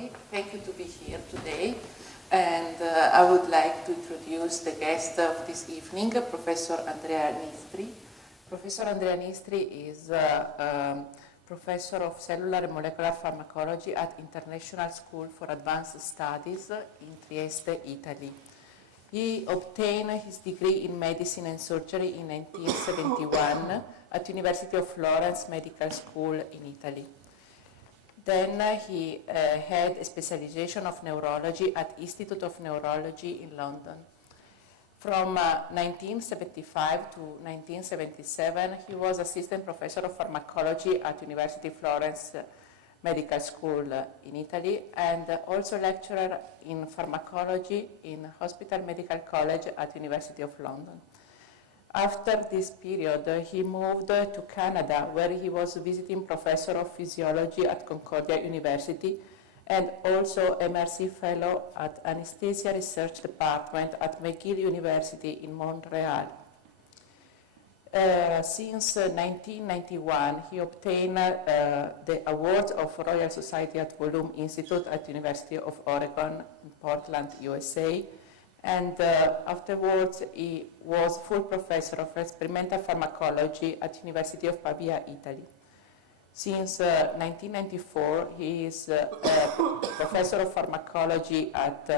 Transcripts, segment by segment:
everybody. Thank you to be here today. And I would like to introduce the guest of this evening, Professor Andrea Nistri. Professor Andrea Nistri is Professor of Cellular and Molecular Pharmacology at International School for Advanced Studies in Trieste, Italy. He obtained his degree in medicine and surgery in 1971 at University of Florence Medical School in Italy. Then he had a specialization of neurology at Institute of Neurology in London. From 1975 to 1977, he was assistant professor of pharmacology at University of Florence Medical School in Italy, and also lecturer in pharmacology in Hospital Medical College at University of London. After this period, he moved to Canada, where he was visiting professor of physiology at Concordia University and also MRC fellow at Anesthesia Research Department at McGill University in Montreal. Since 1991, he obtained the award of Royal Society at Volume Institute at University of Oregon in Portland, USA. And afterwards, he was full professor of experimental pharmacology at University of Pavia, Italy. Since 1994, he is professor of pharmacology at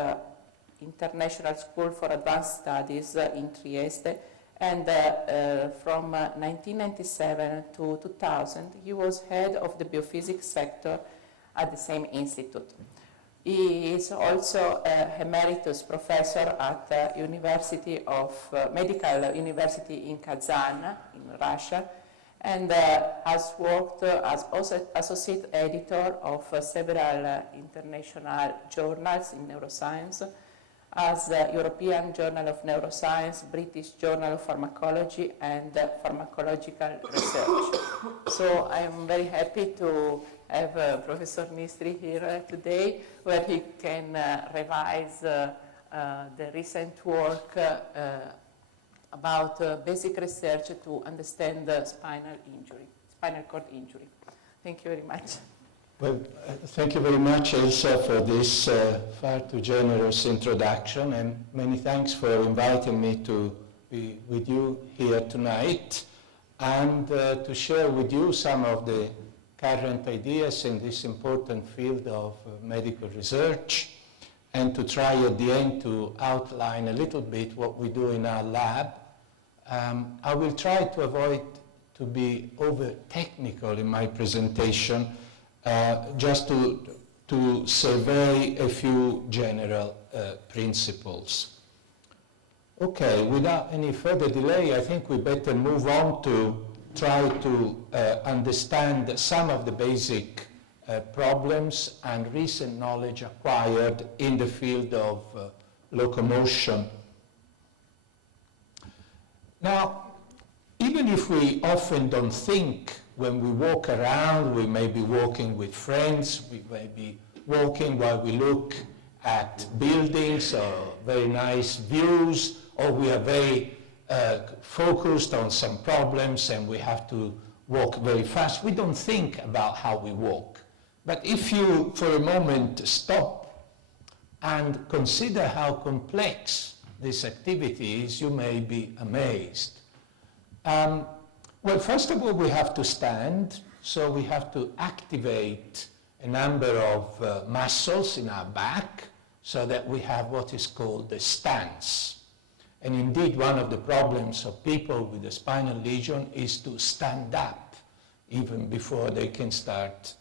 International School for Advanced Studies in Trieste. And from 1997 to 2000, he was head of the biophysics sector at the same institute. He is also emeritus professor at Medical University in Kazan, in Russia, and has worked as also associate editor of several international journals in neuroscience, as the European Journal of Neuroscience, British Journal of Pharmacology, and Pharmacological Research. So I'm very happy to have Professor Nistri here today, where he can revise the recent work about basic research to understand spinal cord injury. Thank you very much. Well, thank you very much, Elsa, for this far too generous introduction, and many thanks for inviting me to be with you here tonight and to share with you some of the current ideas in this important field of medical research, and to try at the end to outline a little bit what we do in our lab. I will try to avoid to be over technical in my presentation, just to survey a few general principles. Okay, without any further delay, I think we better move on to try to understand some of the basic problems and recent knowledge acquired in the field of locomotion. Now, even if we often don't think when we walk around, we may be walking with friends, we may be walking while we look at buildings or very nice views, or we are very focused on some problems and we have to walk very fast. We don't think about how we walk. But if you, for a moment, stop and consider how complex this activity is, you may be amazed. Well, first of all, we have to stand, so we have to activate a number of muscles in our back so that we have what is called the stance. And indeed, one of the problems of people with a spinal lesion is to stand up even before they can start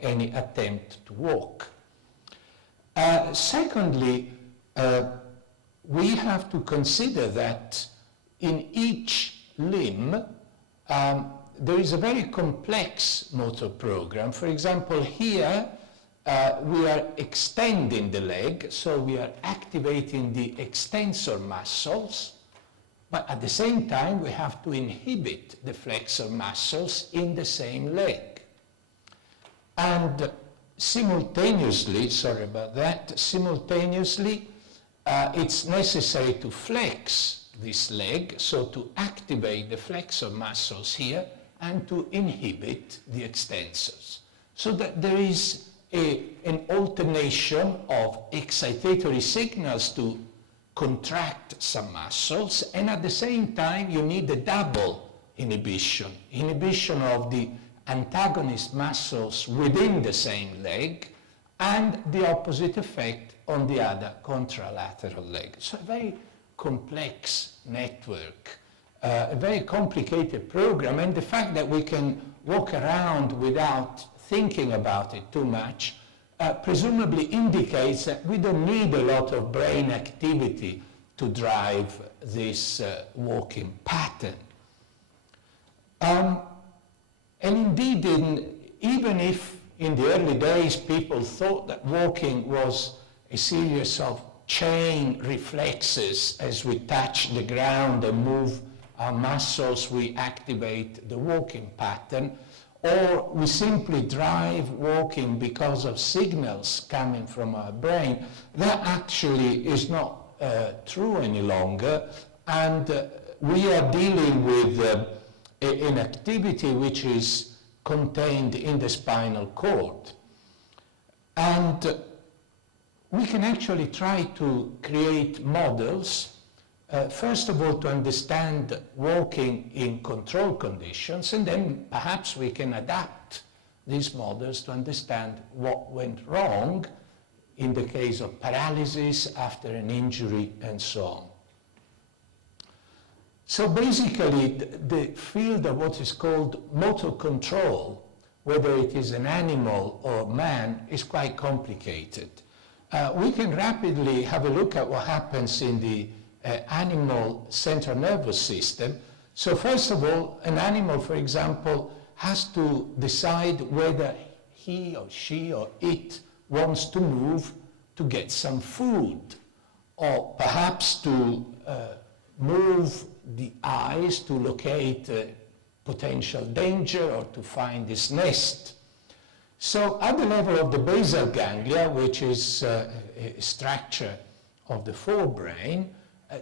any attempt to walk. Secondly, we have to consider that in each limb, there is a very complex motor program. For example, here we are extending the leg, so we are activating the extensor muscles, but at the same time we have to inhibit the flexor muscles in the same leg. And simultaneously, sorry about that, simultaneously it's necessary to flex this leg, so to activate the flexor muscles here and to inhibit the extensors, so that there is an alternation of excitatory signals to contract some muscles, and at the same time you need a double inhibition of the antagonist muscles within the same leg and the opposite effect on the other contralateral leg. So a very complex network, a very complicated program, and the fact that we can walk around without thinking about it too much presumably indicates that we don't need a lot of brain activity to drive this walking pattern. And indeed, even if in the early days people thought that walking was a series of chain reflexes, as we touch the ground and move our muscles, we activate the walking pattern, or we simply drive walking because of signals coming from our brain, that actually is not true any longer, and we are dealing with an activity which is contained in the spinal cord. And we can actually try to create models, first of all to understand walking in control conditions, and then perhaps we can adapt these models to understand what went wrong in the case of paralysis after an injury and so on. So basically the field of what is called motor control, whether it is an animal or man, is quite complicated. We can rapidly have a look at what happens in the animal central nervous system. So first of all, an animal, for example, has to decide whether he or she or it wants to move to get some food, or perhaps to move the eyes to locate potential danger or to find its nest. So at the level of the basal ganglia, which is a structure of the forebrain,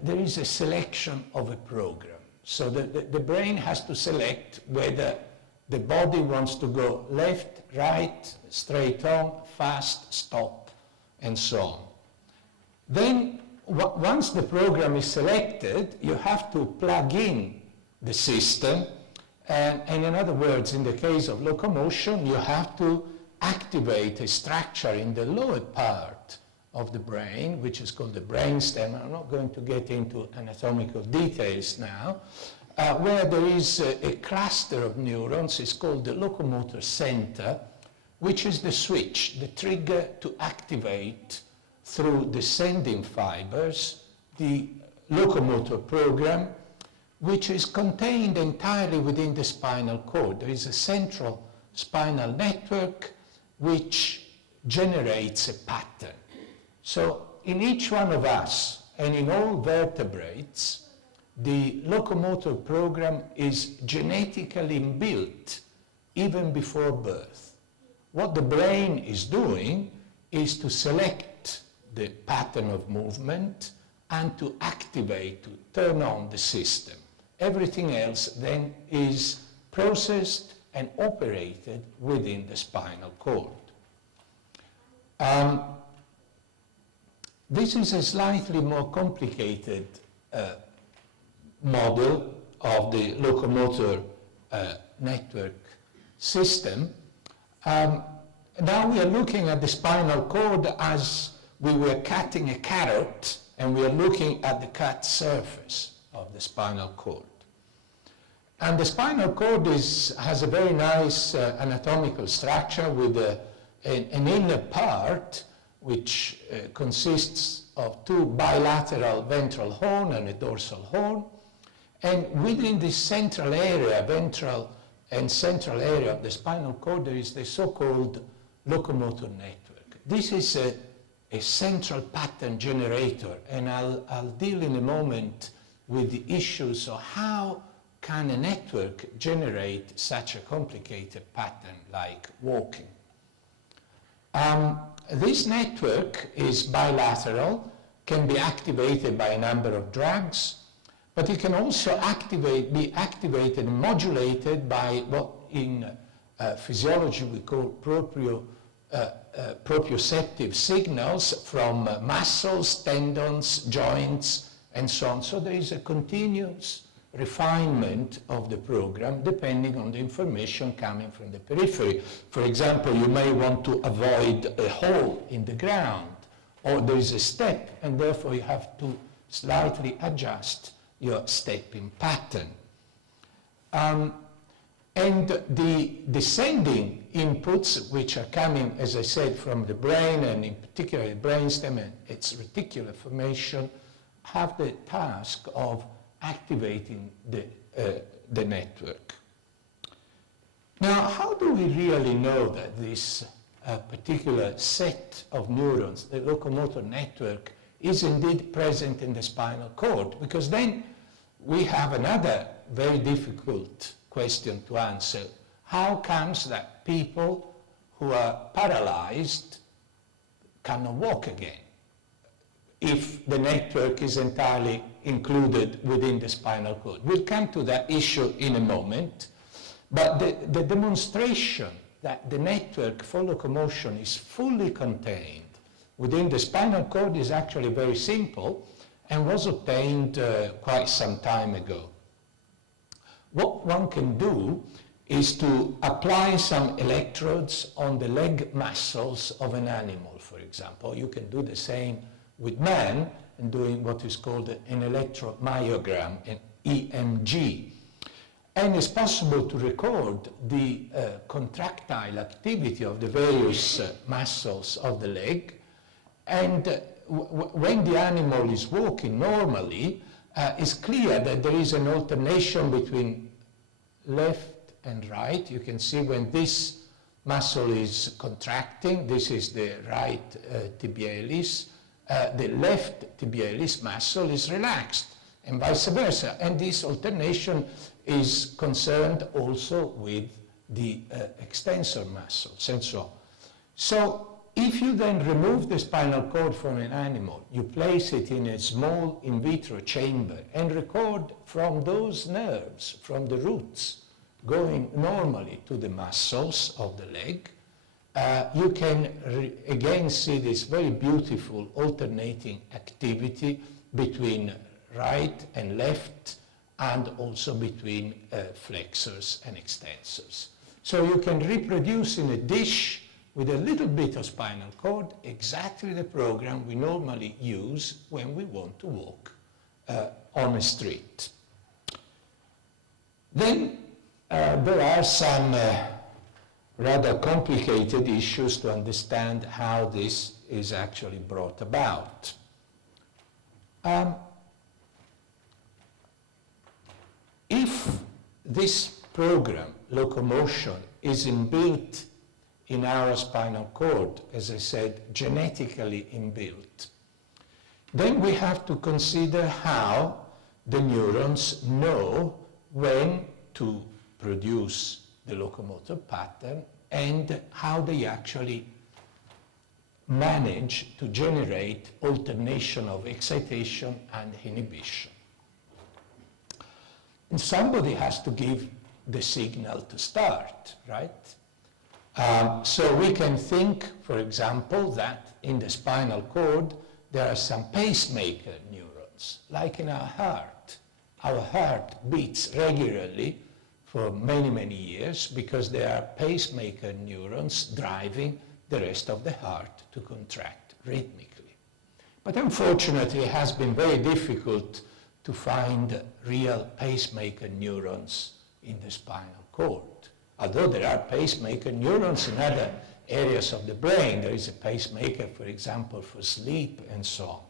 there is a selection of a program. So the brain has to select whether the body wants to go left, right, straight on, fast, stop, and so on. Then once the program is selected, you have to plug in the system, and in other words, in the case of locomotion, you have to activate a structure in the lower part of the brain, which is called the brainstem. I'm not going to get into anatomical details now, where there is a cluster of neurons. It's called the locomotor center, which is the switch, the trigger to activate through descending fibers the locomotor program, which is contained entirely within the spinal cord. There is a central spinal network which generates a pattern. So in each one of us and in all vertebrates, the locomotor program is genetically inbuilt even before birth. What the brain is doing is to select the pattern of movement and to activate, to turn on the system. Everything else then is processed and operated within the spinal cord. This is a slightly more complicated model of the locomotor network system. Now we are looking at the spinal cord as we were cutting a carrot, and we are looking at the cut surface of the spinal cord. And the spinal cord has a very nice anatomical structure with an inner part which consists of two bilateral ventral horn and a dorsal horn. And within this central area, ventral and central area of the spinal cord, there is the so-called locomotor network. This is a central pattern generator, and I'll deal in a moment with the issues of how can a network generate such a complicated pattern like walking. This network is bilateral, can be activated by a number of drugs, but it can also be activated and modulated by what in physiology we call proprioceptive proprioceptive signals from muscles, tendons, joints, and so on. So there is a continuous refinement of the program depending on the information coming from the periphery. For example, you may want to avoid a hole in the ground, or there is a step, and therefore you have to slightly adjust your stepping pattern. And the descending inputs, which are coming, as I said, from the brain, and in particular the brainstem and its reticular formation, have the task of activating the network. Now, how do we really know that this particular set of neurons, the locomotor network, is indeed present in the spinal cord? Because then we have another very difficult question to answer. How comes that people who are paralyzed cannot walk again if the network is entirely included within the spinal cord? We'll come to that issue in a moment, but the demonstration that the network for locomotion is fully contained within the spinal cord is actually very simple and was obtained quite some time ago. What one can do is to apply some electrodes on the leg muscles of an animal, for example. You can do the same with man and doing what is called an electromyogram, an EMG. And it's possible to record the contractile activity of the various muscles of the leg. And when the animal is walking normally, it's clear that there is an alternation between left and right. You can see when this muscle is contracting, this is the right tibialis, the left tibialis muscle is relaxed, and vice versa. And this alternation is concerned also with the extensor muscles and so on. So if you then remove the spinal cord from an animal, you place it in a small in vitro chamber and record from those nerves, from the roots, going normally to the muscles of the leg, you can again see this very beautiful alternating activity between right and left, and also between flexors and extensors. So you can reproduce in a dish with a little bit of spinal cord exactly the program we normally use when we want to walk on a street. Then there are some rather complicated issues to understand how this is actually brought about. If this program, locomotion, is inbuilt in our spinal cord, as I said, genetically inbuilt, then we have to consider how the neurons know when to produce the locomotor pattern and how they actually manage to generate alternation of excitation and inhibition. And somebody has to give the signal to start, right? So we can think, for example, that in the spinal cord there are some pacemaker neurons, like in our heart. Our heart beats regularly for many, many years because there are pacemaker neurons driving the rest of the heart to contract rhythmically. But unfortunately, it has been very difficult to find real pacemaker neurons in the spinal cord. Although there are pacemaker neurons in other areas of the brain, there is a pacemaker, for example, for sleep and so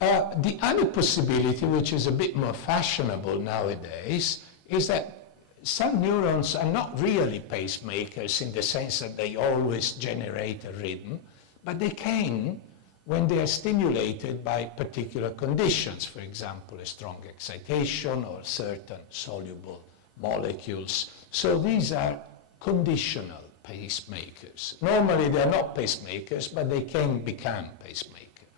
on. The other possibility, which is a bit more fashionable nowadays, is that some neurons are not really pacemakers in the sense that they always generate a rhythm, but they can when they are stimulated by particular conditions, for example, a strong excitation or certain soluble molecules. So these are conditional pacemakers. Normally they are not pacemakers, but they can become pacemakers.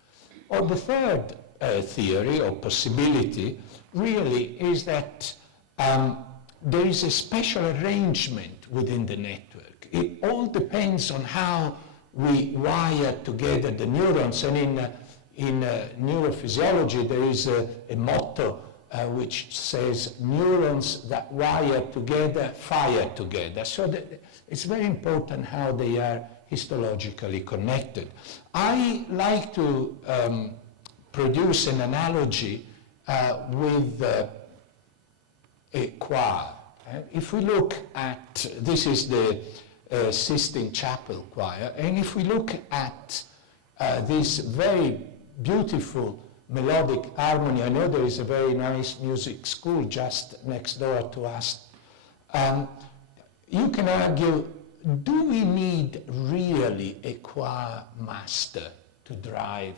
Or the third theory or possibility really is that there is a special arrangement within the network. It all depends on how we wire together the neurons. And in neurophysiology, there is a motto which says, neurons that wire together, fire together. So that it's very important how they are histologically connected. I like to produce an analogy with a choir. If we look at, this is the Sistine Chapel choir, and if we look at this very beautiful melodic harmony, I know there is a very nice music school just next door to us, you can argue, do we need really a choir master to drive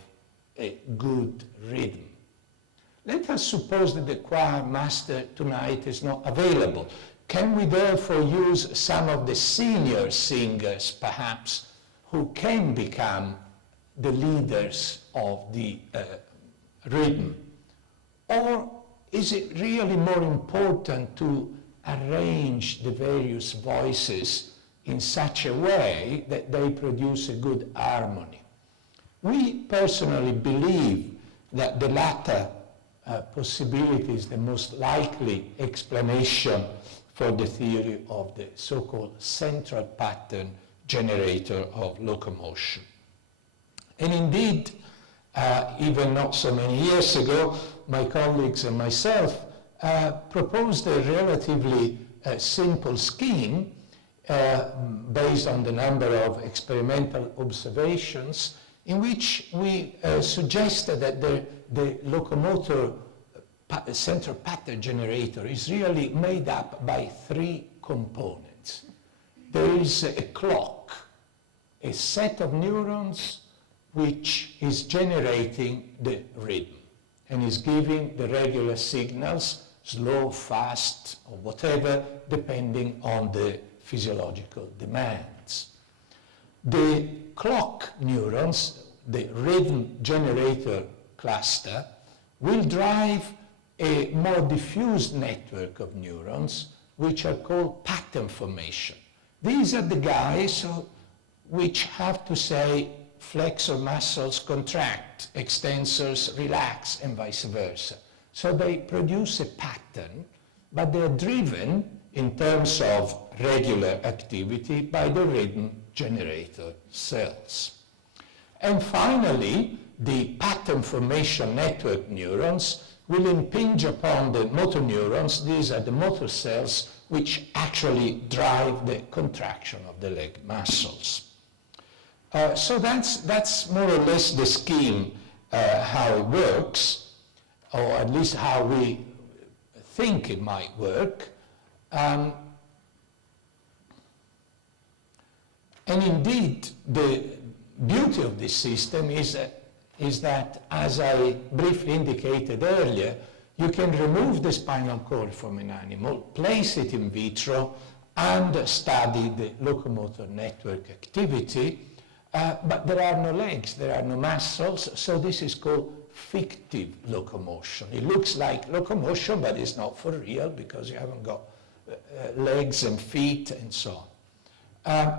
a good rhythm? Let us suppose that the choir master tonight is not available. Can we therefore use some of the senior singers, perhaps, who can become the leaders of the rhythm? Or is it really more important to arrange the various voices in such a way that they produce a good harmony? We personally believe that the latter possibility is the most likely explanation for the theory of the so-called central pattern generator of locomotion. And indeed, even not so many years ago, my colleagues and myself proposed a relatively simple scheme based on the number of experimental observations, in which we suggested that the locomotor central pattern generator is really made up by three components. There is a clock, a set of neurons which is generating the rhythm and is giving the regular signals, slow, fast, or whatever, depending on the physiological demands. The clock neurons, the rhythm generator cluster, will drive a more diffuse network of neurons, which are called pattern formation. These are the guys which have to say flexor muscles contract, extensors relax, and vice versa. So they produce a pattern, but they're driven in terms of regular activity by the rhythm generator cells. And finally, the pattern formation network neurons will impinge upon the motor neurons. These are the motor cells which actually drive the contraction of the leg muscles. So that's more or less the scheme, how it works, or at least how we think it might work. And indeed, the beauty of this system is that, as I briefly indicated earlier, you can remove the spinal cord from an animal, place it in vitro, and study the locomotor network activity, but there are no legs, there are no muscles, so this is called fictive locomotion. It looks like locomotion, but it's not for real because you haven't got legs and feet and so on.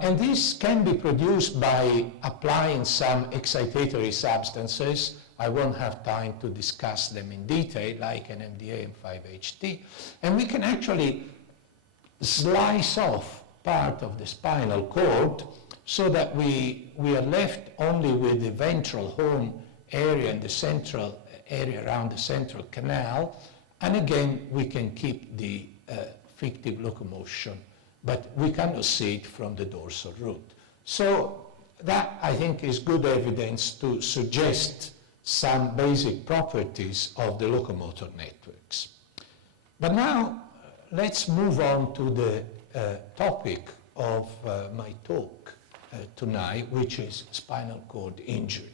And this can be produced by applying some excitatory substances. I won't have time to discuss them in detail, like an MDA and 5-HT. And we can actually slice off part of the spinal cord so that we are left only with the ventral horn area and the central area around the central canal. And again, we can keep the fictive locomotion, but we cannot see it from the dorsal root. So that, I think, is good evidence to suggest some basic properties of the locomotor networks. But now, let's move on to the topic of my talk tonight, which is spinal cord injury.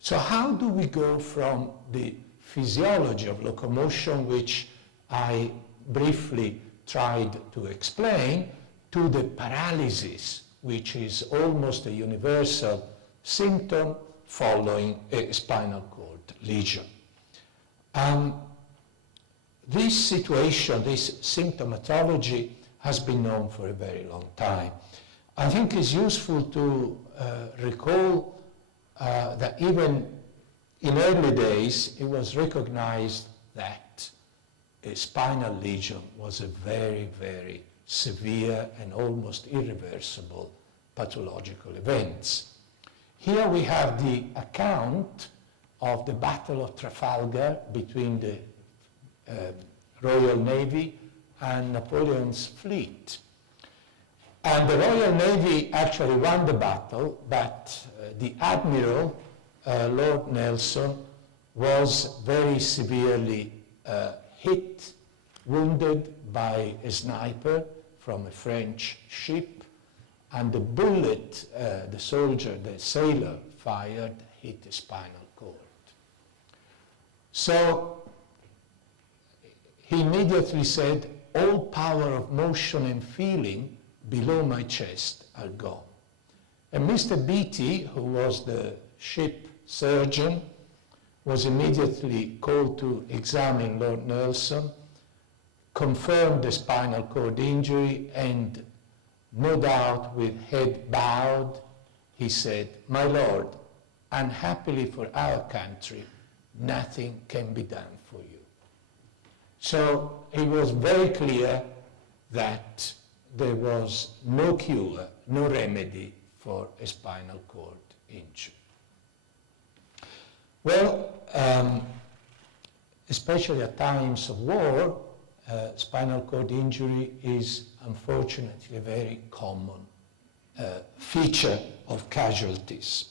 So how do we go from the physiology of locomotion, which I briefly tried to explain, to the paralysis, which is almost a universal symptom following a spinal cord lesion? This situation, this symptomatology, has been known for a very long time. I think it's useful to recall that even in early days it was recognized that a spinal lesion was a very, very severe and almost irreversible pathological event. Here we have the account of the Battle of Trafalgar between the Royal Navy and Napoleon's fleet. And the Royal Navy actually won the battle, but the Admiral, Lord Nelson, was very severely hit, wounded by a sniper from a French ship, and the bullet the sailor fired hit the spinal cord. So he immediately said, all power of motion and feeling below my chest are gone. And Mr. Beatty, who was the ship surgeon, was immediately called to examine Lord Nelson, confirmed the spinal cord injury, and no doubt with head bowed, he said, "My lord, unhappily for our country, nothing can be done for you." So it was very clear that there was no cure, no remedy for a spinal cord injury. Well, especially at times of war, spinal cord injury is unfortunately a very common feature of casualties.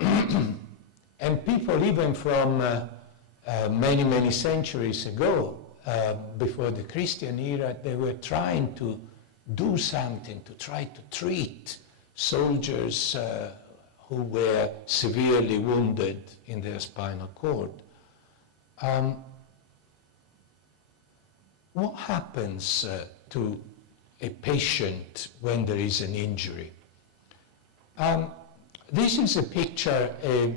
And people, even from many, many centuries ago, before the Christian era, they were trying to do something to try to treat soldiers who were severely wounded in their spinal cord. What happens to a patient when there is an injury? This is a picture, a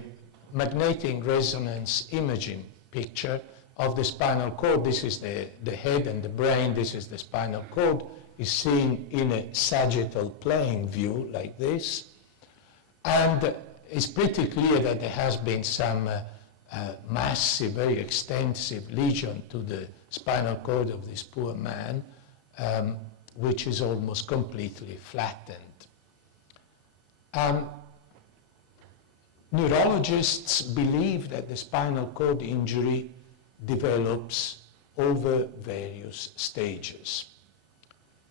magnetic resonance imaging picture of the spinal cord. This is the head and the brain. This is the spinal cord. Is seen in a sagittal plane view like this. And it's pretty clear that there has been some massive, very extensive lesion to the spinal cord of this poor man, which is almost completely flattened. Neurologists believe that the spinal cord injury develops over various stages.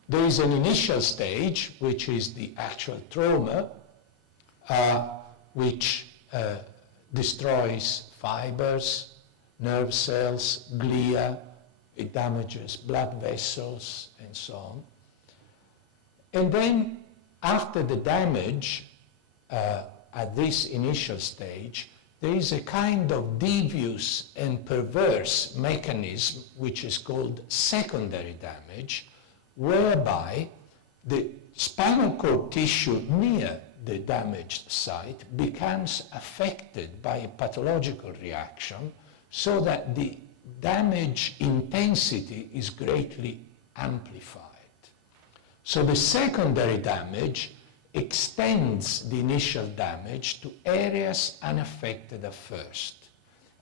There is an initial stage, which is the actual trauma, which destroys fibers, nerve cells, glia, it damages blood vessels, and so on. And then, after the damage, at this initial stage, there is a kind of devious and perverse mechanism, which is called secondary damage, whereby the spinal cord tissue near the damaged site becomes affected by a pathological reaction, so that the damage intensity is greatly amplified. So the secondary damage extends the initial damage to areas unaffected at first,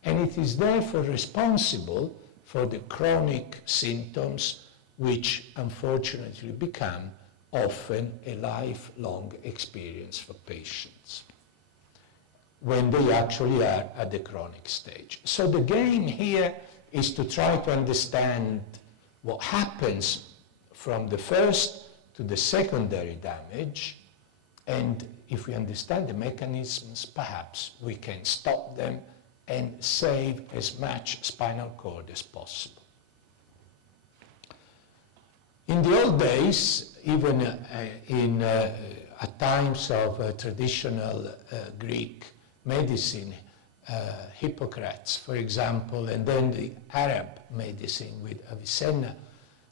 and it is therefore responsible for the chronic symptoms which unfortunately become often a lifelong experience for patients when they actually are at the chronic stage. So the game here is to try to understand what happens from the first to the secondary damage, and if we understand the mechanisms, perhaps we can stop them and save as much spinal cord as possible. In the old days, even at times of traditional Greek medicine, Hippocrates, for example, and then the Arab medicine with Avicenna,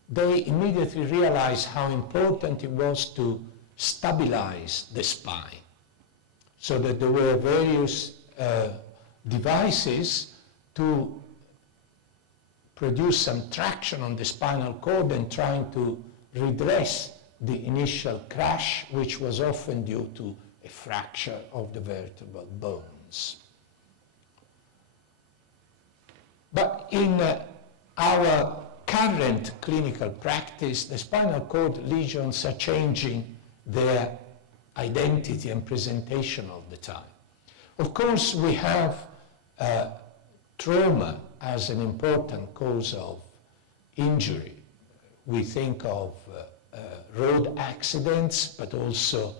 they immediately realized how important it was to stabilize the spine, so that there were various devices to produce some traction on the spinal cord and trying to redress the initial crash, which was often due to a fracture of the vertebral bones. But in our current clinical practice, the spinal cord lesions are changing their identity and presentation all the time. Of course, we have trauma as an important cause of injury. We think of road accidents, but also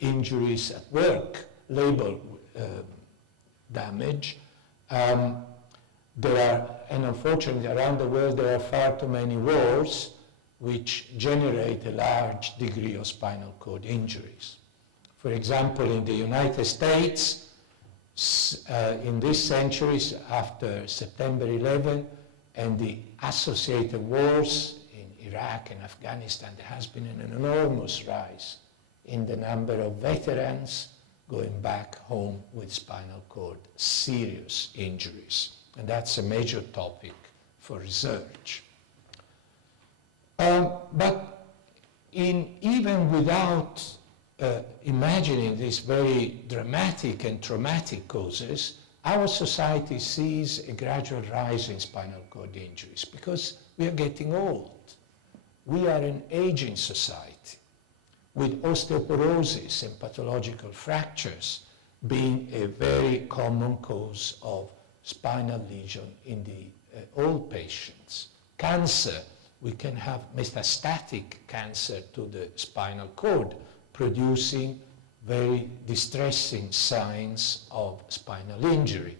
injuries at work, labor damage. And unfortunately around the world there are far too many wars which generate a large degree of spinal cord injuries. For example, in the United States, in this century, after September 11 and the associated wars in Iraq and Afghanistan, there has been an enormous rise in the number of veterans going back home with spinal cord serious injuries. And that's a major topic for research. But even without imagining these very dramatic and traumatic causes, our society sees a gradual rise in spinal cord injuries because we are getting old. We are an aging society, with osteoporosis and pathological fractures being a very common cause of spinal lesion in the old patients. Cancer, we can have metastatic cancer to the spinal cord, producing very distressing signs of spinal injury,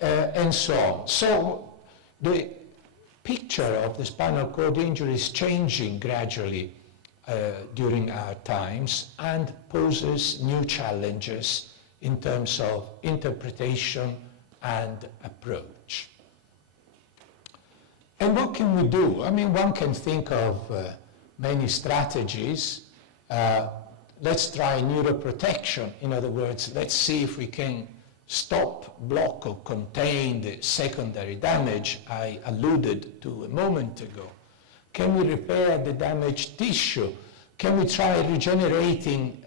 and so on. So the picture of the spinal cord injury is changing gradually during our times and poses new challenges in terms of interpretation and approach. And what can we do? I mean, one can think of many strategies. Let's try neuroprotection. In other words, let's see if we can stop, block, or contain the secondary damage I alluded to a moment ago. Can we repair the damaged tissue? Can we try regenerating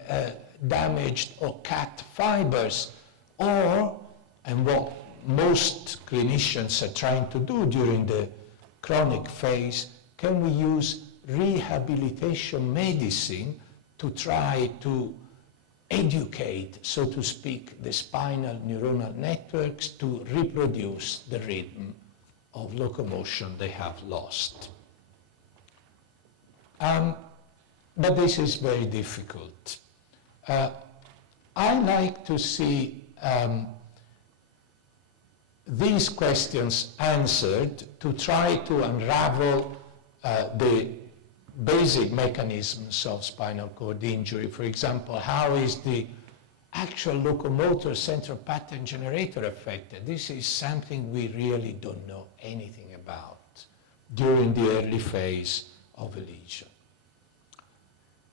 damaged or cut fibers? Or, and what most clinicians are trying to do during the chronic phase, can we use rehabilitation medicine to try to educate, so to speak, the spinal neuronal networks to reproduce the rhythm of locomotion they have lost? But this is very difficult. I like to see these questions answered to try to unravel the basic mechanisms of spinal cord injury. For example, how is the actual locomotor central pattern generator affected? This is something we really don't know anything about during the early phase of a lesion.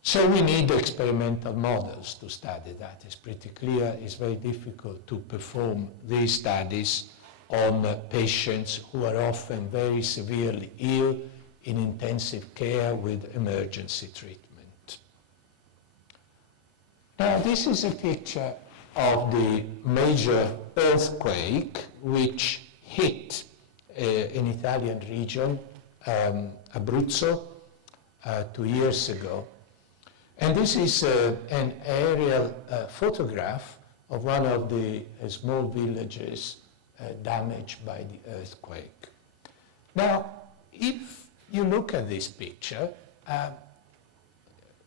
So we need experimental models to study that. It's pretty clear. It's very difficult to perform these studies on patients who are often very severely ill in intensive care with emergency treatment. Now, this is a picture of the major earthquake which hit an Italian region, Abruzzo, 2 years ago. And this is an aerial photograph of one of the small villages damaged by the earthquake. Now, if you look at this picture,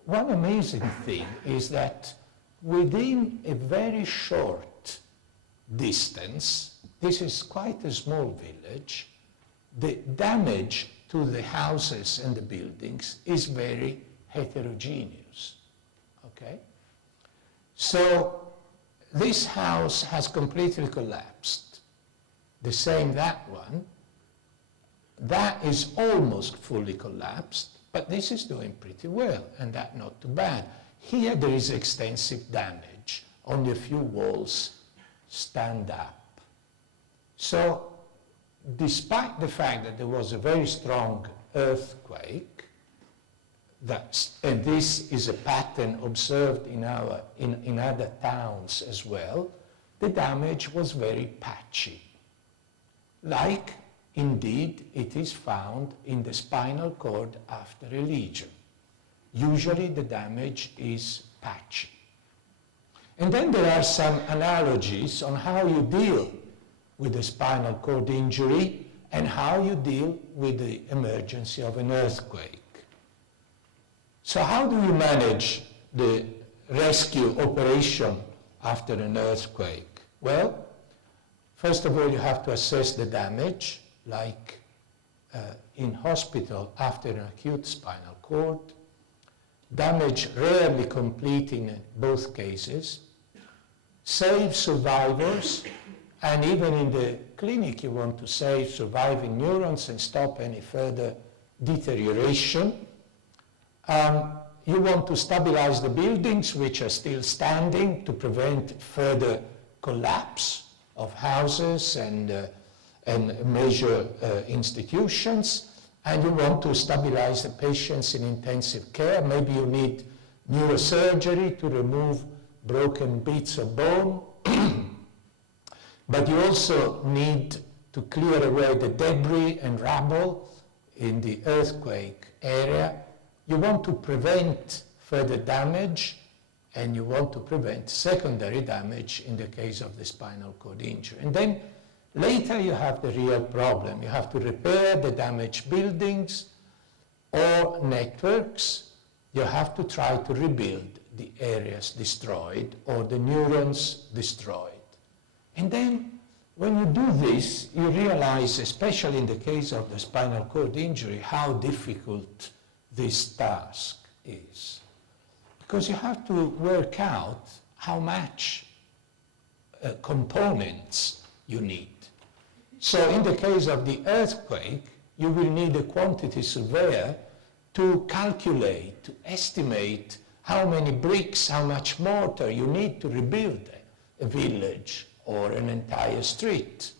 one amazing thing is that within a very short distance, this is quite a small village, the damage to the houses and the buildings is very heterogeneous, okay? So this house has completely collapsed. The same that one. That is almost fully collapsed, but this is doing pretty well, and that not too bad. Here there is extensive damage. Only a few walls stand up. So despite the fact that there was a very strong earthquake, and this is a pattern observed in other towns as well, the damage was very patchy, like indeed it is found in the spinal cord after a lesion. Usually the damage is patchy. And then there are some analogies on how you deal with the spinal cord injury and how you deal with the emergency of an earthquake. So how do you manage the rescue operation after an earthquake? Well, first of all, you have to assess the damage, like in hospital after an acute spinal cord. Damage rarely complete in both cases. Save survivors, and even in the clinic you want to save surviving neurons and stop any further deterioration. You want to stabilize the buildings which are still standing to prevent further collapse of houses and major institutions. And you want to stabilize the patients in intensive care. Maybe you need neurosurgery to remove broken bits of bone. But you also need to clear away the debris and rubble in the earthquake area. You want to prevent further damage, and you want to prevent secondary damage in the case of the spinal cord injury. And then later you have the real problem. You have to repair the damaged buildings or networks. You have to try to rebuild the areas destroyed or the neurons destroyed. And then when you do this, you realize, especially in the case of the spinal cord injury, how difficult this task is. Because you have to work out how much components you need. So in the case of the earthquake, you will need a quantity surveyor to calculate, to estimate how many bricks, how much mortar you need to rebuild a village or an entire street.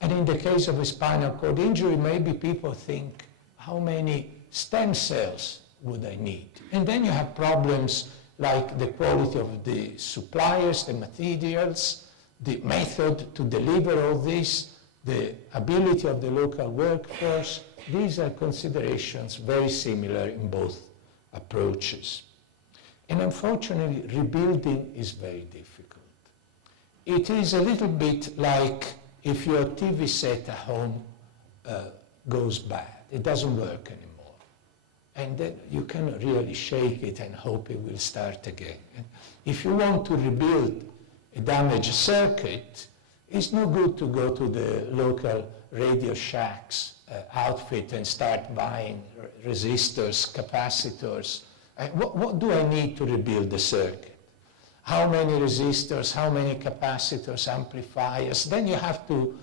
And in the case of a spinal cord injury, maybe people think, how many stem cells would I need? And then you have problems like the quality of the suppliers, the materials, the method to deliver all this, the ability of the local workforce. These are considerations very similar in both approaches. And unfortunately, rebuilding is very difficult. It is a little bit like if your TV set at home goes bad. It doesn't work anymore. And then you cannot really shake it and hope it will start again. And if you want to rebuild a damaged circuit, it's no good to go to the local Radio Shack's outfit and start buying resistors, capacitors. What do I need to rebuild the circuit? How many resistors, how many capacitors, amplifiers? Then you have to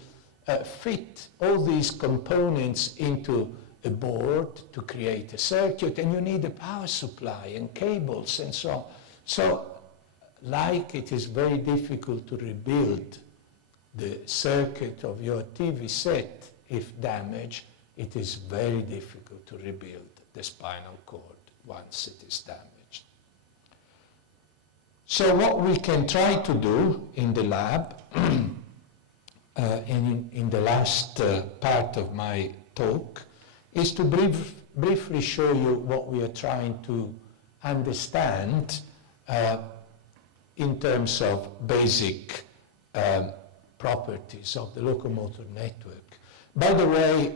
fit all these components into a board to create a circuit, and you need a power supply and cables and so on. So, like it is very difficult to rebuild the circuit of your TV set if damaged, it is very difficult to rebuild the spinal cord once it is damaged. So what we can try to do in the lab, in the last part of my talk, is to briefly show you what we are trying to understand in terms of basic properties of the locomotor network. By the way,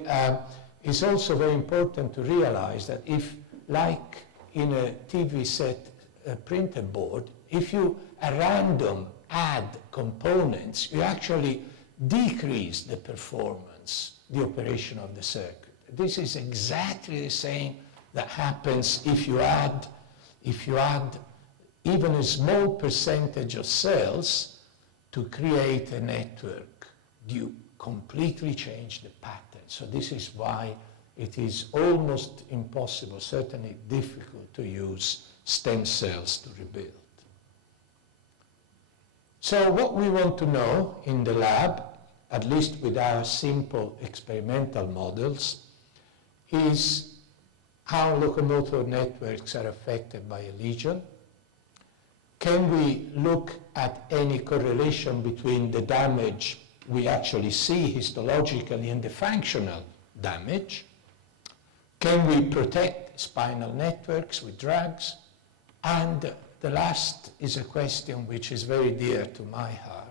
it's also very important to realize that if, like in a TV set printer board, if you at random add components, you actually decrease the performance, the operation of the circuit. This is exactly the same that happens if you add even a small percentage of cells to create a network. You completely change the pattern. So this is why it is almost impossible, certainly difficult, to use stem cells to rebuild. So what we want to know in the lab, at least with our simple experimental models, is how locomotor networks are affected by a lesion? Can we look at any correlation between the damage we actually see histologically and the functional damage? Can we protect spinal networks with drugs? And the last is a question which is very dear to my heart.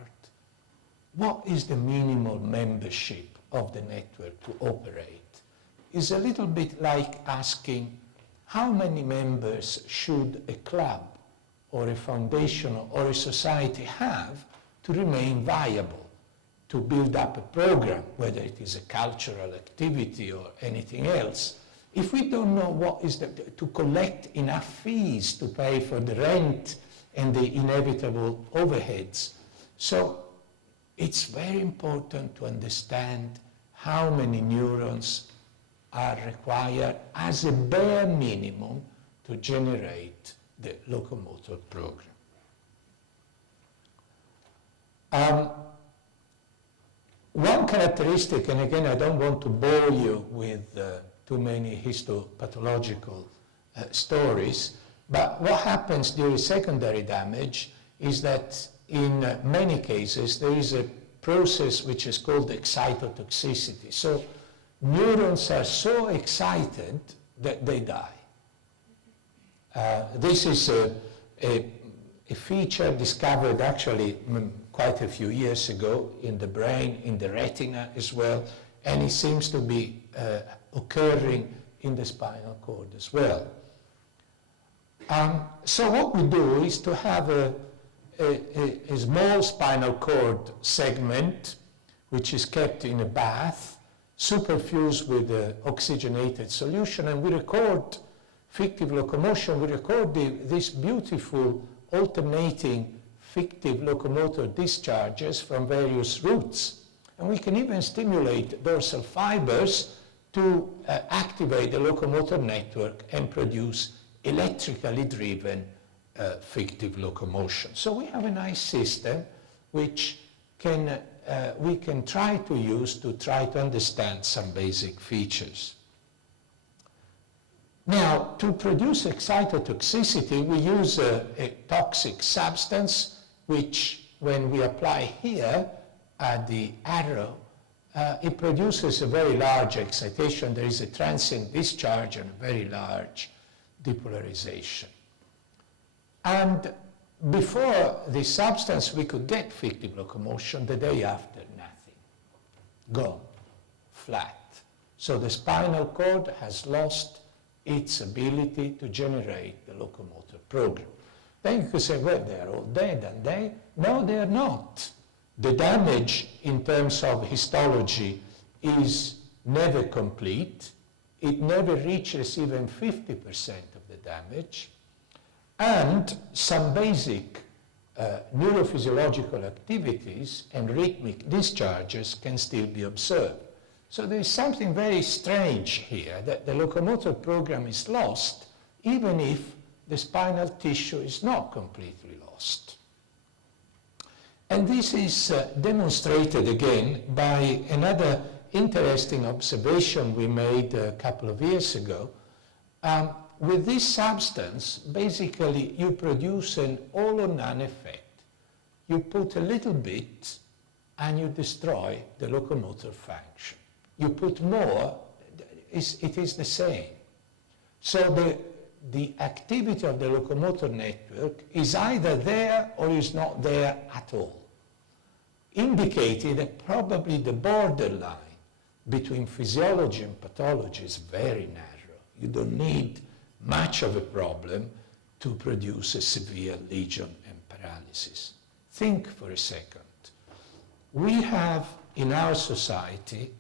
What is the minimal membership of the network to operate? It's a little bit like asking how many members should a club or a foundation or a society have to remain viable, to build up a program, whether it is a cultural activity or anything else. If we don't know what is to collect enough fees to pay for the rent and the inevitable overheads. So it's very important to understand how many neurons are required as a bare minimum to generate the locomotor program. One characteristic, and again I don't want to bore you with too many histopathological stories, but what happens during secondary damage is that in many cases there is a process which is called excitotoxicity. So neurons are so excited that they die. This is a feature discovered actually quite a few years ago in the brain, in the retina as well, and it seems to be occurring in the spinal cord as well. So what we do is to have a small spinal cord segment which is kept in a bath, superfused with oxygenated solution, and we record fictive locomotion. We record this beautiful alternating fictive locomotor discharges from various routes. And we can even stimulate dorsal fibers to activate the locomotor network and produce electrically driven fictive locomotion. So we have a nice system which we can try to use to try to understand some basic features. Now, to produce excitotoxicity, we use a toxic substance which, when we apply here at the arrow, it produces a very large excitation. There is a transient discharge and a very large depolarization. And before this substance, we could get fictive locomotion. The day after, nothing. Gone. Flat. So the spinal cord has lost its ability to generate the locomotor program. Then you could say, well, they're all dead, and they? No, they're not. The damage in terms of histology is never complete. It never reaches even 50% of the damage. And some basic neurophysiological activities and rhythmic discharges can still be observed. So there is something very strange here, that the locomotor program is lost even if the spinal tissue is not completely lost. And this is demonstrated again by another interesting observation we made a couple of years ago. With this substance, basically you produce an all or none effect. You put a little bit and you destroy the locomotor function. You put more, it is the same. So the activity of the locomotor network is either there or is not there at all, indicating that probably the borderline between physiology and pathology is very narrow. You don't need much of a problem to produce a severe lesion and paralysis. Think for a second. We have in our society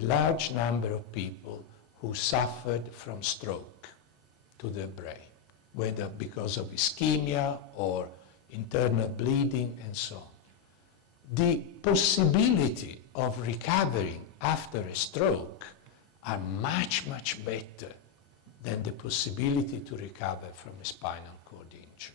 a large number of people who suffered from stroke to their brain, whether because of ischemia or internal bleeding and so on. The possibility of recovering after a stroke are much, much better than the possibility to recover from a spinal cord injury.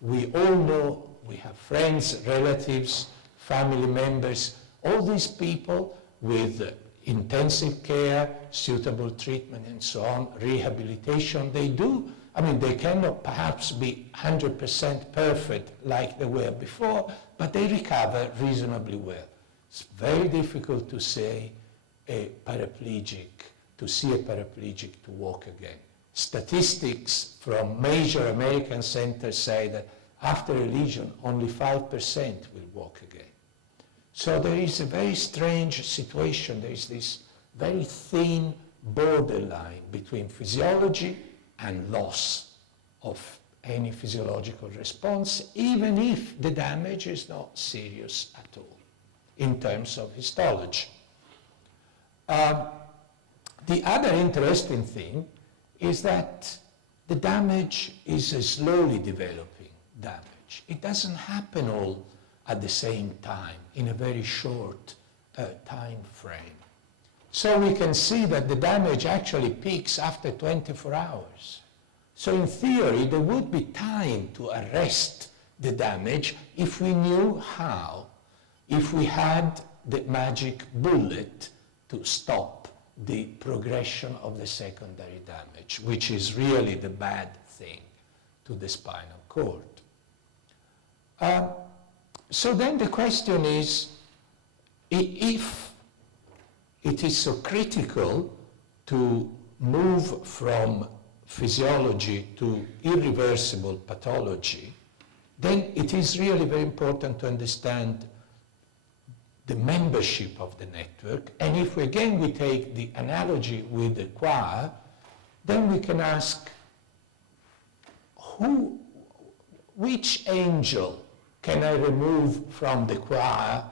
We all know, we have friends, relatives, family members, all these people with intensive care, suitable treatment and so on, rehabilitation, they do. I mean, they cannot perhaps be 100% perfect like they were before, but they recover reasonably well. It's very difficult to say a paraplegic, to see a paraplegic to walk again. Statistics from major American centers say that after a lesion, only 5% will walk again. So there is a very strange situation. There is this very thin borderline between physiology and loss of any physiological response, even if the damage is not serious at all in terms of histology. The other interesting thing is that the damage is a slowly developing damage. It doesn't happen all at the same time in a very short time frame. So we can see that the damage actually peaks after 24 hours. So in theory, there would be time to arrest the damage if we knew how, if we had the magic bullet to stop the progression of the secondary damage, which is really the bad thing to the spinal cord. So then the question is, if it is so critical to move from physiology to irreversible pathology, then it is really very important to understand the membership of the network. And if we take the analogy with the choir, then we can ask, which angel can I remove from the choir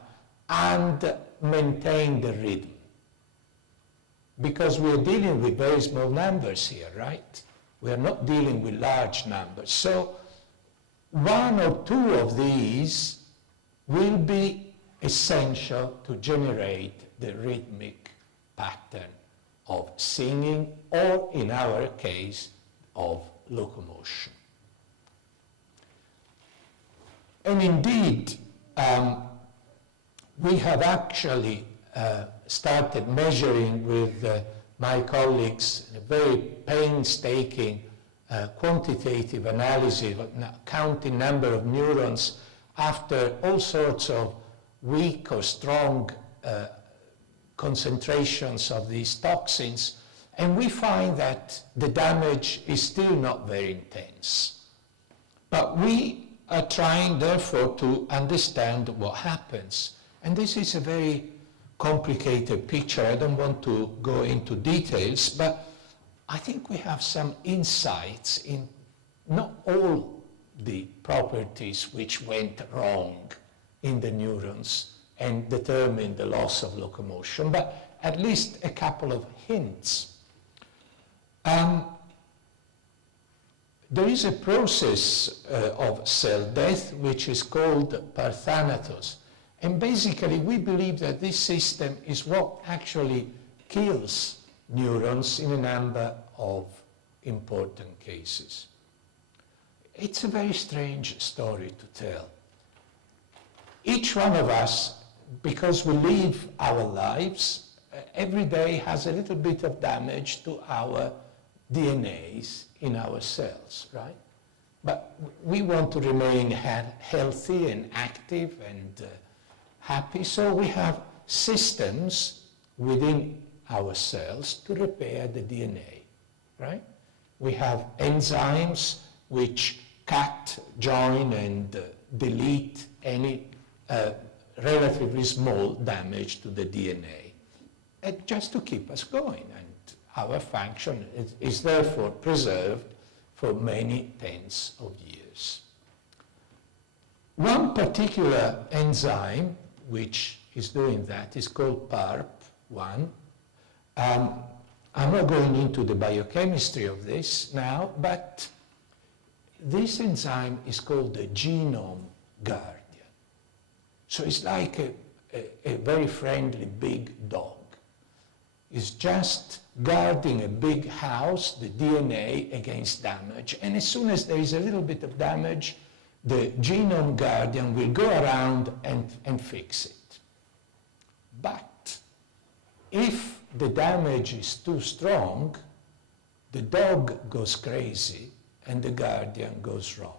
and maintain the rhythm? Because we're dealing with very small numbers here, right? We're not dealing with large numbers. So one or two of these will be essential to generate the rhythmic pattern of singing, or in our case, of locomotion. And indeed, we have actually started measuring with my colleagues a very painstaking quantitative analysis, counting number of neurons after all sorts of weak or strong concentrations of these toxins, and we find that the damage is still not very intense. But we are trying, therefore, to understand what happens. And this is a very complicated picture. I don't want to go into details, but I think we have some insights in not all the properties which went wrong in the neurons and determined the loss of locomotion, but at least a couple of hints. There is a process of cell death which is called parthanatos. And basically we believe that this system is what actually kills neurons in a number of important cases. It's a very strange story to tell. Each one of us, because we live our lives, every day has a little bit of damage to our DNAs in our cells, right? But we want to remain healthy and active and happy, so we have systems within our cells to repair the DNA, right? We have enzymes which cut, join, and delete any relatively small damage to the DNA, and just to keep us going. And our function is therefore preserved for many tens of years. One particular enzyme which is doing that is called PARP1. I'm not going into the biochemistry of this now, but this enzyme is called the Genome Guardian. So it's like a very friendly big dog. It's just guarding a big house, the DNA, against damage. And as soon as there is a little bit of damage, the Genome Guardian will go around and fix it. But if the damage is too strong, the dog goes crazy and the guardian goes wrong.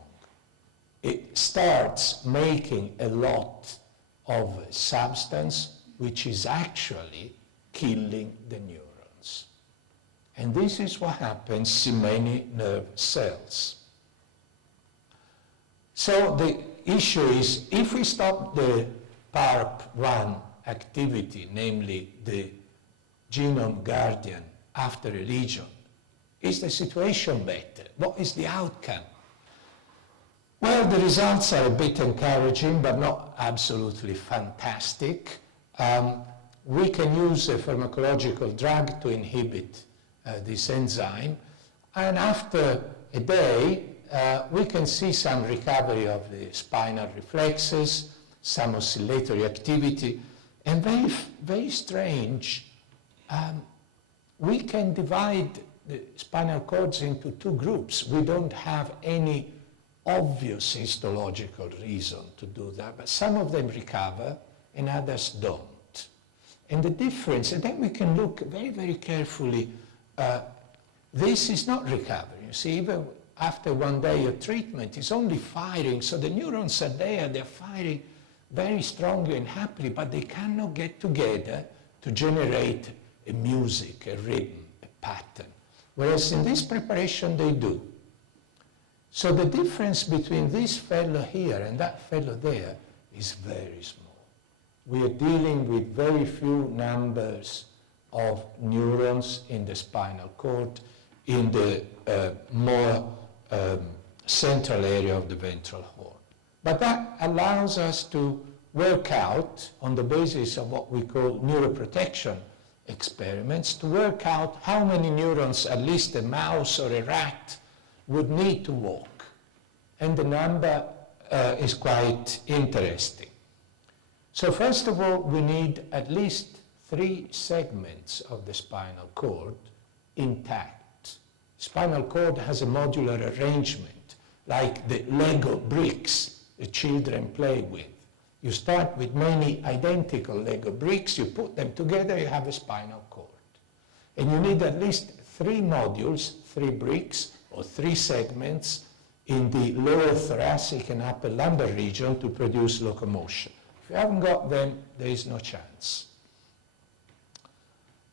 It starts making a lot of substance which is actually killing the neurons. And this is what happens in many nerve cells. So the issue is, if we stop the PARP1 activity, namely the Genome Guardian, after a lesion, is the situation better? What is the outcome? Well, the results are a bit encouraging, but not absolutely fantastic. We can use a pharmacological drug to inhibit this enzyme, and after a day, we can see some recovery of the spinal reflexes, some oscillatory activity, and very, very strange, we can divide the spinal cords into two groups. We don't have any obvious histological reason to do that, but some of them recover and others don't. And the difference, and then we can look very, very carefully, this is not recovery. You see, even after 1 day of treatment, it's only firing, so the neurons are there, they're firing very strongly and happily, but they cannot get together to generate a music, a rhythm, a pattern. Whereas in this preparation, they do. So the difference between this fellow here and that fellow there is very small. We are dealing with very few numbers of neurons in the spinal cord, in the more central area of the ventral horn. But that allows us to work out, on the basis of what we call neuroprotection experiments, to work out how many neurons at least a mouse or a rat would need to walk. And the number is quite interesting. So first of all, we need at least 3 segments of the spinal cord intact. Spinal cord has a modular arrangement, like the Lego bricks the children play with. You start with many identical Lego bricks, you put them together, you have a spinal cord. And you need at least 3 modules, 3 bricks, or 3 segments in the lower thoracic and upper lumbar region to produce locomotion. If you haven't got them, there is no chance.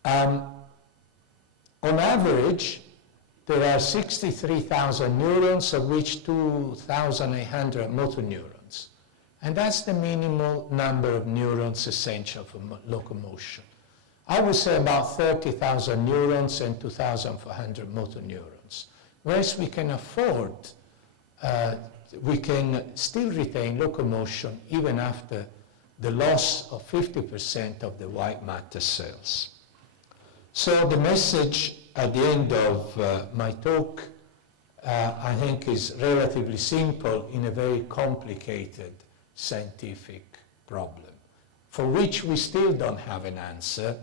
On average, there are 63,000 neurons, of which 2,800 motor neurons. And that's the minimal number of neurons essential for locomotion. I would say about 30,000 neurons and 2,400 motor neurons. Whereas we can afford, we can still retain locomotion even after the loss of 50% of the white matter cells. So the message at the end of my talk, I think, is relatively simple in a very complicated scientific problem, for which we still don't have an answer,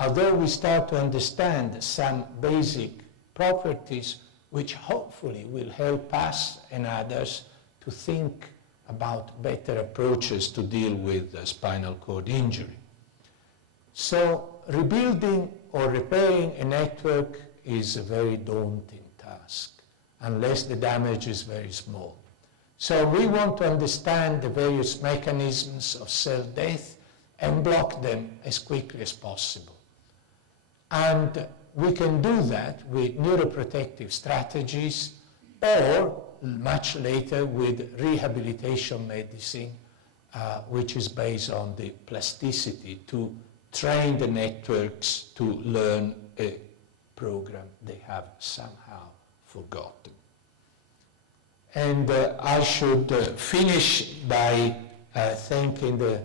although we start to understand some basic properties which hopefully will help us and others to think about better approaches to deal with spinal cord injury. So rebuilding or repairing a network is a very daunting task, unless the damage is very small. So we want to understand the various mechanisms of cell death and block them as quickly as possible. And we can do that with neuroprotective strategies, or much later with rehabilitation medicine, which is based on the plasticity to train the networks to learn a program they have somehow forgotten. And I should finish by thanking the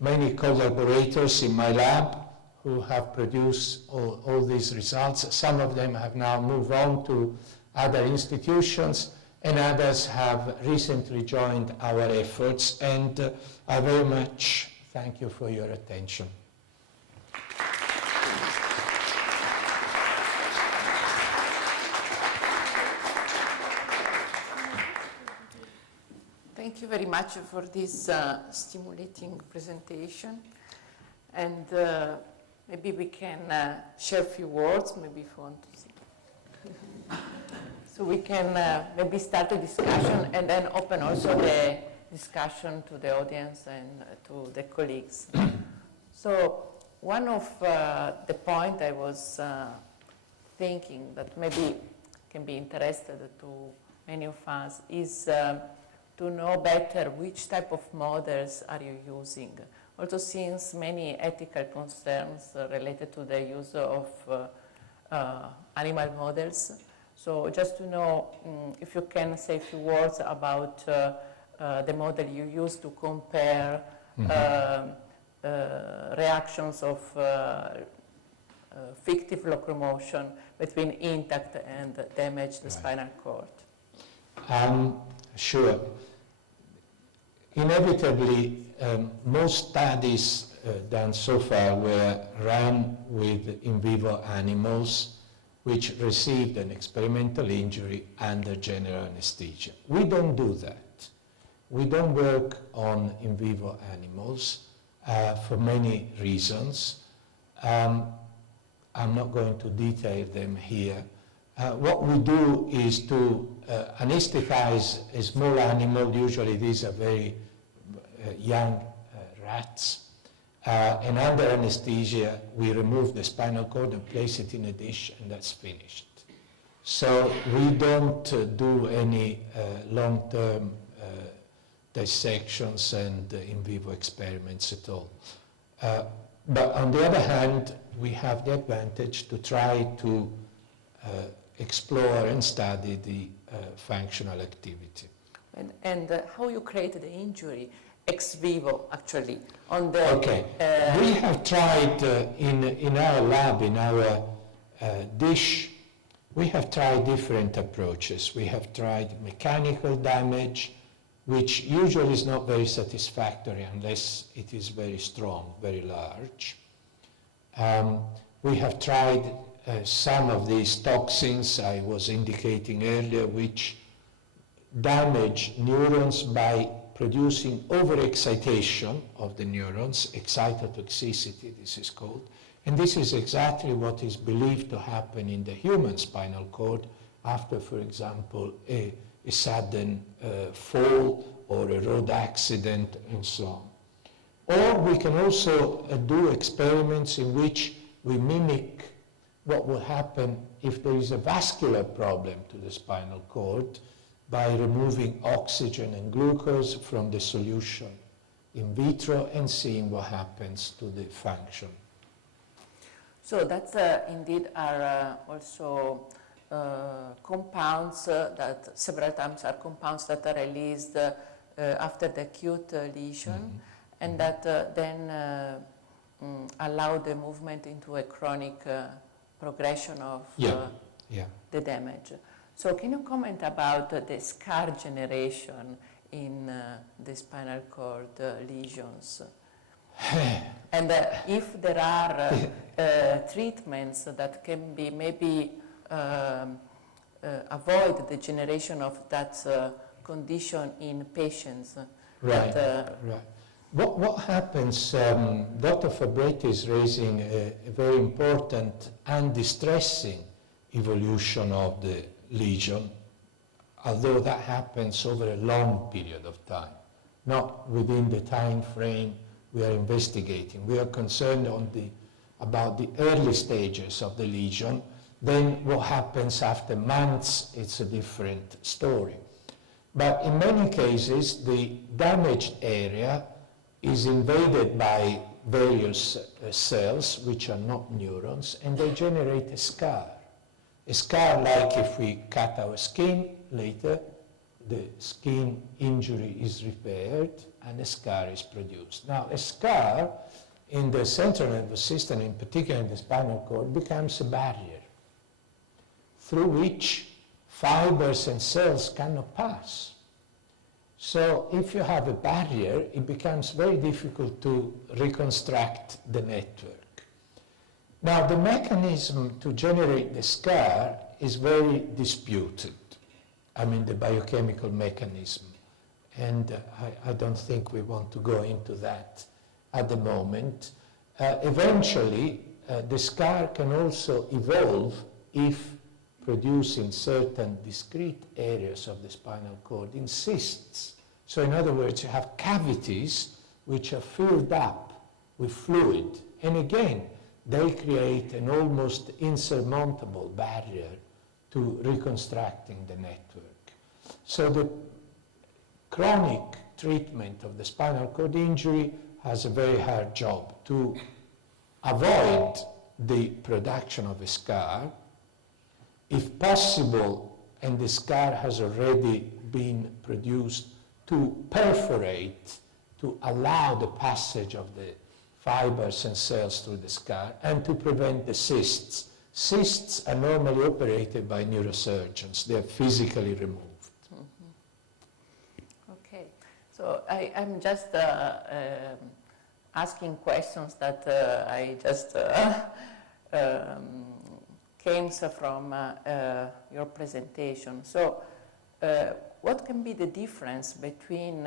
many collaborators in my lab who have produced all these results. Some of them have now moved on to other institutions, and others have recently joined our efforts. And I very much thank you for your attention. Thank you very much for this stimulating presentation. And maybe we can share a few words, maybe if you want to see. So we can maybe start a discussion and then open also the discussion to the audience and to the colleagues. So one of the point I was thinking that maybe can be interested to many of us is to know better which type of models are you using. Also, since many ethical concerns related to the use of animal models. So just to know if you can say a few words about the model you use to compare reactions of fictive locomotion between intact and damaged spinal cord. Sure. Inevitably, most studies done so far were run with in vivo animals which received an experimental injury under general anesthesia. We don't do that. We don't work on in vivo animals for many reasons. I'm not going to detail them here. What we do is to anesthetize a small animal. Usually these are very young rats. And under anesthesia, we remove the spinal cord and place it in a dish, and that's finished. So we don't do any long-term dissections and in vivo experiments at all. But on the other hand, we have the advantage to try to explore and study the functional activity. And how you create the injury ex vivo, actually, on the... Okay. We have tried in our lab, in our dish, we have tried different approaches. We have tried mechanical damage, which usually is not very satisfactory unless it is very strong, very large. We have tried some of these toxins I was indicating earlier, which damage neurons by producing overexcitation of the neurons, excitotoxicity this is called, and this is exactly what is believed to happen in the human spinal cord after, for example, a sudden fall or a road accident and so on. Or we can also do experiments in which we mimic what will happen if there is a vascular problem to the spinal cord by removing oxygen and glucose from the solution in vitro and seeing what happens to the function. So that's indeed are also compounds that several times are compounds that are released after the acute lesion and that then allow the movement into a chronic progression of the damage. So can you comment about the scar generation in the spinal cord lesions? And if there are treatments that can be maybe avoid the generation of that condition in patients. Right, right. What happens, Dr. Fabretti is raising a very important and distressing evolution of the lesion, although that happens over a long period of time, not within the time frame we are investigating. We are concerned about the early stages of the lesion. Then what happens after months, it's a different story. But in many cases, the damaged area is invaded by various cells, which are not neurons, and they generate a scar. A scar like if we cut our skin later, the skin injury is repaired and a scar is produced. Now, a scar in the central nervous system, in particular in the spinal cord, becomes a barrier through which fibers and cells cannot pass. So if you have a barrier, it becomes very difficult to reconstruct the network. Now, the mechanism to generate the scar is very disputed. I mean, the biochemical mechanism. And I don't think we want to go into that at the moment. Eventually, the scar can also evolve if produced in certain discrete areas of the spinal cord in cysts. So in other words, you have cavities which are filled up with fluid. And again, they create an almost insurmountable barrier to reconstructing the network. So the chronic treatment of the spinal cord injury has a very hard job to avoid the production of a scar, if possible, and the scar has already been produced, to perforate, to allow the passage of the fibers and cells through the scar, and to prevent the cysts. Cysts are normally operated by neurosurgeons. They are physically removed. Okay, so I'm just asking questions that I just came from your presentation. So what can be the difference between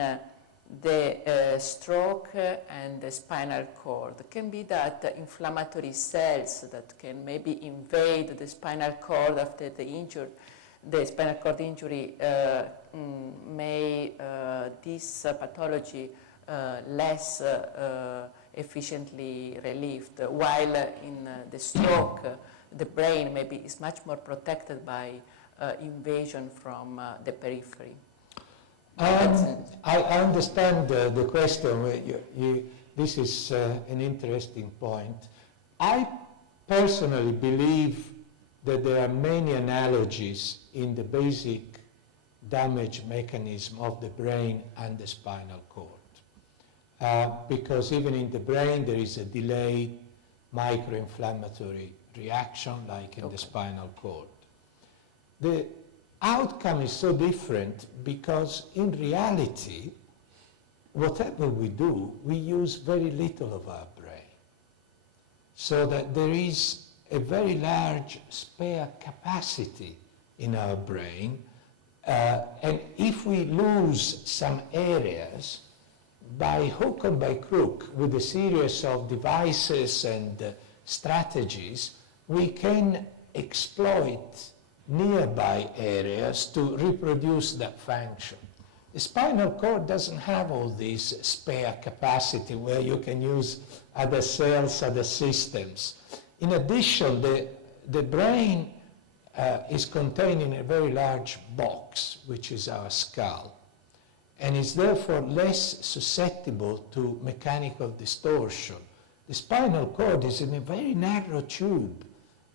the stroke and the spinal cord? It can be that inflammatory cells that can maybe invade the spinal cord after the spinal cord injury may this pathology less efficiently relieved, while in the stroke the brain maybe is much more protected by invasion from the periphery. I understand the question. This is an interesting point. I personally believe that there are many analogies in the basic damage mechanism of the brain and the spinal cord. Because even in the brain there is a delayed microinflammatory reaction like in the spinal cord. The outcome is so different because in reality, whatever we do, we use very little of our brain. So that there is a very large spare capacity in our brain. And if we lose some areas, by hook or by crook, with a series of devices and strategies, we can exploit nearby areas to reproduce that function. The spinal cord doesn't have all this spare capacity where you can use other cells, other systems. In addition, the brain is contained in a very large box, which is our skull, and is therefore less susceptible to mechanical distortion. The spinal cord is in a very narrow tube,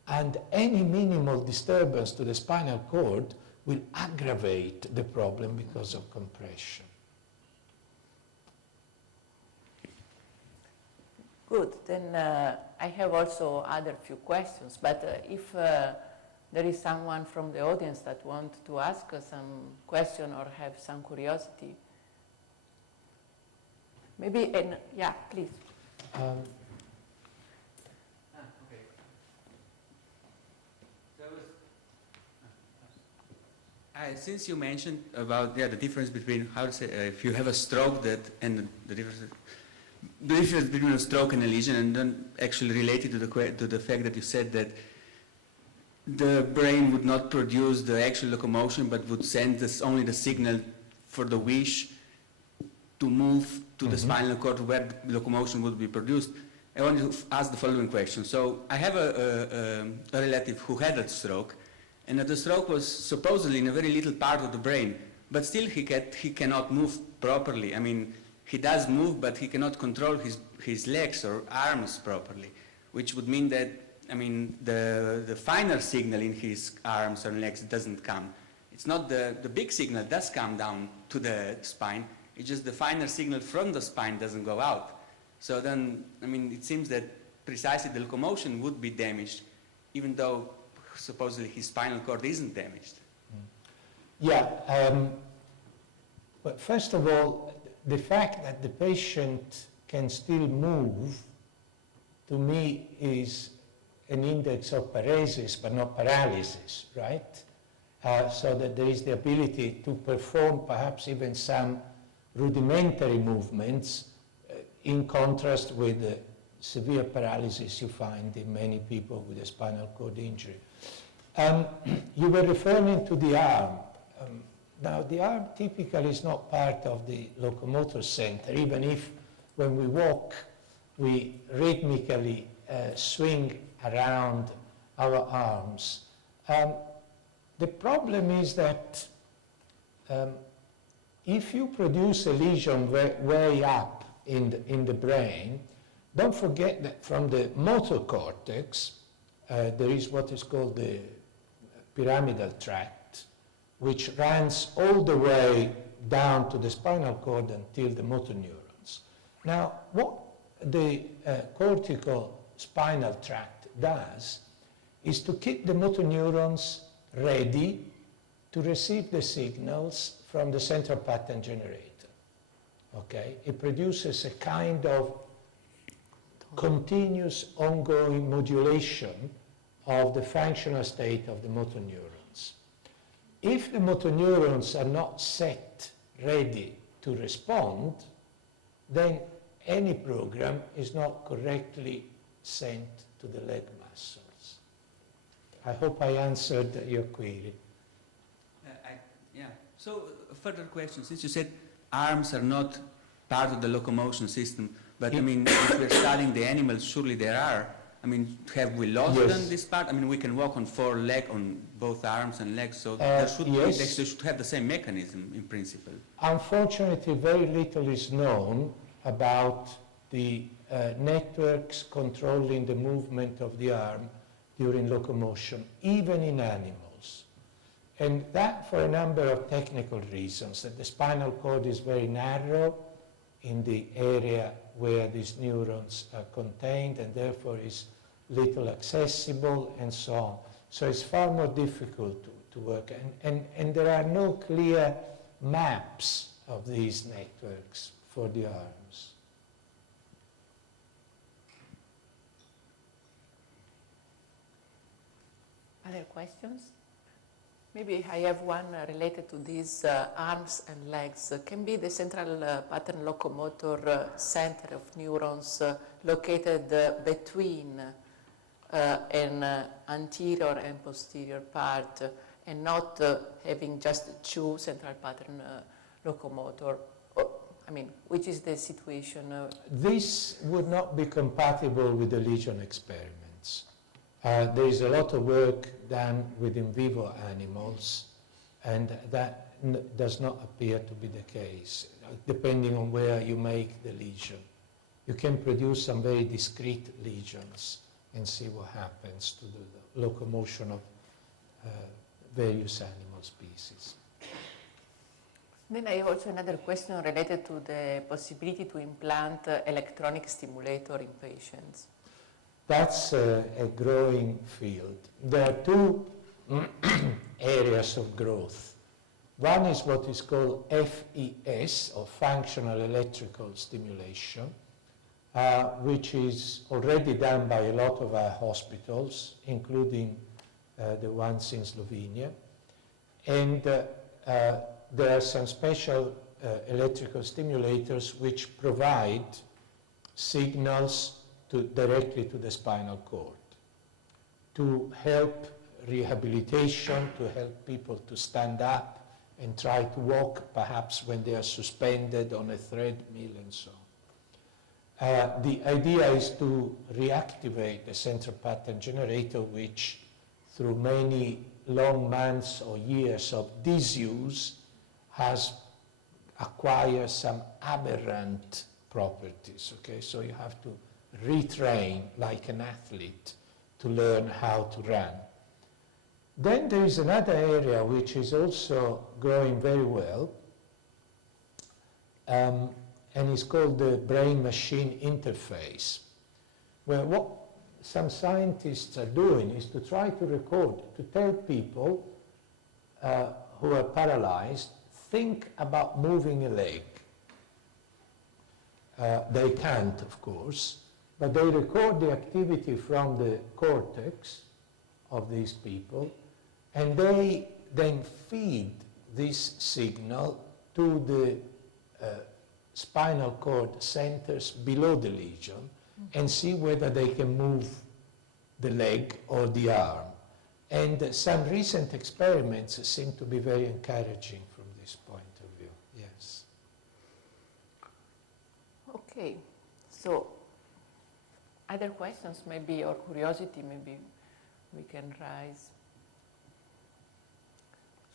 and any minimal disturbance to the spinal cord will aggravate the problem because of compression. Good, then I have also other few questions, but if there is someone from the audience that wants to ask some question or have some curiosity, maybe, yeah, please. Since you mentioned about the difference between how to say if you have a stroke and the difference between a stroke and a lesion, and then actually related to the fact that you said that the brain would not produce the actual locomotion but would send only the signal for the wish to move to the spinal cord where the locomotion would be produced. I want to ask the following question. So I have a relative who had a stroke, and the stroke was supposedly in a very little part of the brain, but still he cannot move properly. I mean, he does move, but he cannot control his legs or arms properly, which would mean that, I mean, the finer signal in his arms or legs doesn't come. It's not the big signal does come down to the spine, it's just the finer signal from the spine doesn't go out. So then, I mean, it seems that precisely the locomotion would be damaged, even though supposedly his spinal cord isn't damaged. Yeah, but first of all, the fact that the patient can still move, to me, is an index of paresis, but not paralysis, right? So that there is the ability to perform perhaps even some rudimentary movements in contrast with severe paralysis you find in many people with a spinal cord injury. You were referring to the arm. Now, the arm typically is not part of the locomotor center, even if when we walk, we rhythmically swing around our arms. The problem is that if you produce a lesion way up in the brain, don't forget that from the motor cortex, there is what is called the pyramidal tract, which runs all the way down to the spinal cord until the motor neurons. Now, what the cortical spinal tract does is to keep the motor neurons ready to receive the signals from the central pattern generator. Okay? It produces a kind of continuous ongoing modulation of the functional state of the motor neurons. If the motor neurons are not set ready to respond, then any program is not correctly sent to the leg muscles. I hope I answered your query. Yeah. So, further question. Since you said arms are not part of the locomotion system, but I mean, if we're studying the animals, surely there are. I mean, have we lost them, this part? I mean, we can walk on four legs, on both arms and legs, so there should be, they should have the same mechanism in principle. Unfortunately, very little is known about the networks controlling the movement of the arm during locomotion, even in animals. And that for a number of technical reasons, that the spinal cord is very narrow in the area where these neurons are contained, and therefore is little accessible and so on. So it's far more difficult to work. And there are no clear maps of these networks for the arms. Other questions? Maybe I have one related to these arms and legs. Can be the central pattern locomotor center of neurons located between an anterior and posterior part, and not having just two central pattern locomotor. I mean, which is the situation? This would not be compatible with the lesion experiments. There is a lot of work done with in vivo animals, and that does not appear to be the case, depending on where you make the lesion. You can produce some very discrete lesions and see what happens to the locomotion of various animal species. Then I have also another question related to the possibility to implant electronic stimulator in patients. That's a growing field. There are two areas of growth. One is what is called FES, or functional electrical stimulation, which is already done by a lot of our hospitals, including the ones in Slovenia. And there are some special electrical stimulators which provide signals directly to the spinal cord to help rehabilitation, to help people to stand up and try to walk, perhaps when they are suspended on a treadmill and so on. The idea is to reactivate the central pattern generator, which through many long months or years of disuse has acquired some aberrant properties. Okay, so you have to retrain like an athlete to learn how to run. Then there is another area which is also growing very well, and it's called the brain-machine interface, where what some scientists are doing is to try to record, to tell people who are paralyzed, think about moving a leg. They can't, of course, but they record the activity from the cortex of these people, and they then feed this signal to the spinal cord centers below the lesion, and see whether they can move the leg or the arm. And some recent experiments seem to be very encouraging from this point of view, yes. Okay, so other questions maybe, or curiosity maybe we can raise.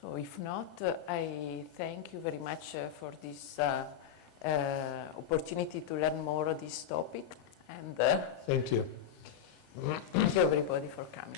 So if not, I thank you very much for this opportunity to learn more of this topic, and thank you. thank you everybody for coming.